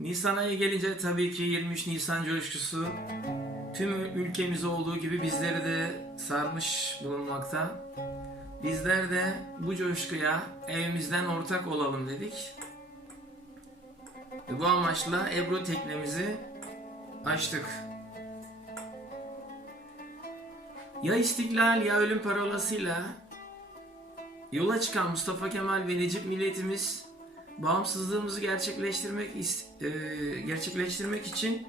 Nisan ayı gelince tabii ki 23 Nisan coşkusu tüm ülkemiz olduğu gibi bizleri de sarmış bulunmakta. Bizler de bu coşkuya evimizden ortak olalım dedik. Bu amaçla Ebru teknemizi açtık. Ya istiklal ya ölüm parolasıyla yola çıkan Mustafa Kemal ve Necip milletimiz bağımsızlığımızı gerçekleştirmek e, gerçekleştirmek için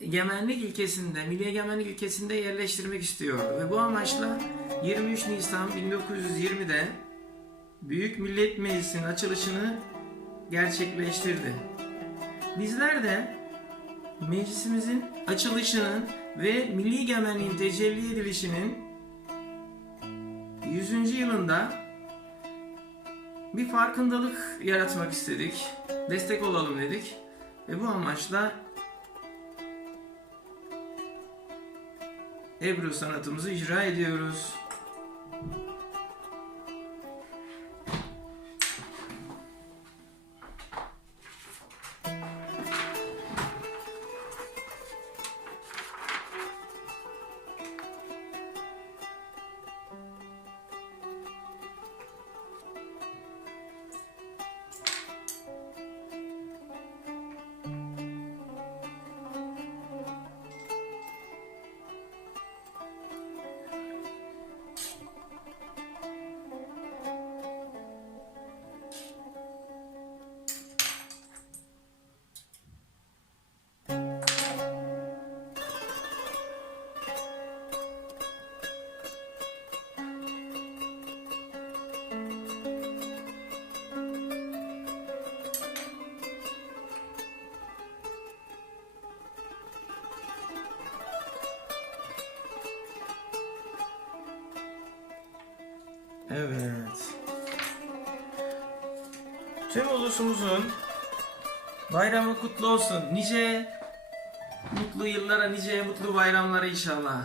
egemenlik ilkesinde, milli egemenlik ilkesinde yerleştirmek istiyor. Ve bu amaçla 23 Nisan 1920'de Büyük Millet Meclisi'nin açılışını gerçekleştirdi. Bizler de meclisimizin açılışının ve milli egemenliğin tecelli edilişinin 100. yılında bir farkındalık yaratmak istedik. Destek olalım dedik. Ve bu amaçla Ebru sanatımızı icra ediyoruz. Evet. Tüm ulusumuzun bayramı kutlu olsun. Nice mutlu yıllara, nice mutlu bayramlara inşallah.